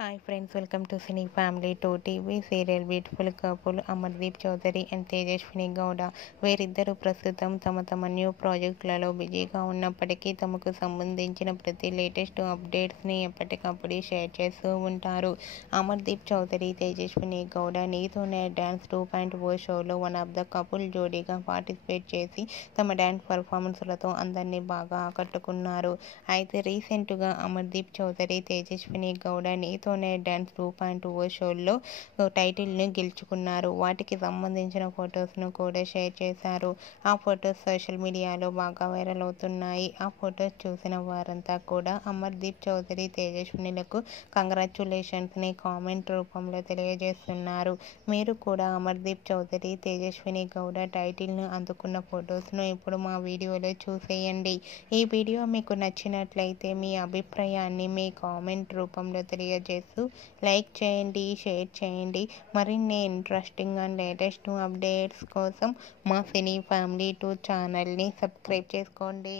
Hi friends, welcome to cine family 2 TV serial beautiful couple Amardeep Chowdary and Tejaswini Gowda. వీరిద్దరూ ప్రస్తుతం తమ new ప్రాజెక్టులలో బిజీగా ఉన్నప్పటికీ తమకు సంబంధించిన ప్రతి లేటెస్ట్ అప్డేట్స్ని ఎప్పటికప్పుడు షేర్ చేస్తూ ఉంటారు. అమర్దీప్ చౌదరి, తేజస్విని గౌడ నీతోనే డ్యాన్స్ 2.0 షోలో వన్ ఆఫ్ ద కపుల్ జోడీగా పార్టిసిపేట్ చేసి తమ డ్యాన్స్ పర్ఫార్మెన్స్లతో అందరినీ బాగా ఆకట్టుకున్నారు. అయితే రీసెంట్గా అమర్దీప్ చౌదరి, తేజస్విని గౌడ నీతోనే డ్యాన్స్ 2.0 షోలో టైటిల్ను గెలుచుకున్నారు. వాటికి సంబంధించిన ఫొటోస్ను కూడా షేర్ చేశారు. ఆ ఫొటోస్ సోషల్ మీడియాలో బాగా వైరల్ అవుతున్నాయి. ఆ ఫొటోస్ చూసిన వారంతా కూడా అమర్దీప్ చౌదరి, తేజస్వినులకు కంగ్రాచ్యులేషన్స్ని కామెంట్ రూపంలో తెలియజేస్తున్నారు. మీరు కూడా అమర్దీప్ చౌదరి, తేజస్విని గౌడ టైటిల్ను అందుకున్న ఫొటోస్ను ఇప్పుడు మా వీడియోలో చూసేయండి. ఈ వీడియో మీకు నచ్చినట్లయితే మీ అభిప్రాయాన్ని మీ కామెంట్ రూపంలో తెలియజేస్తూ లైక్ చేయండి, షేర్ చేయండి. మరిన్ని ఇంట్రెస్టింగ్ అండ్ లేటెస్ట్ అప్డేట్స్ కోసం మా సినీ ఫ్యామిలీ 2 ఛానల్ని సబ్స్క్రైబ్ చేసుకోండి.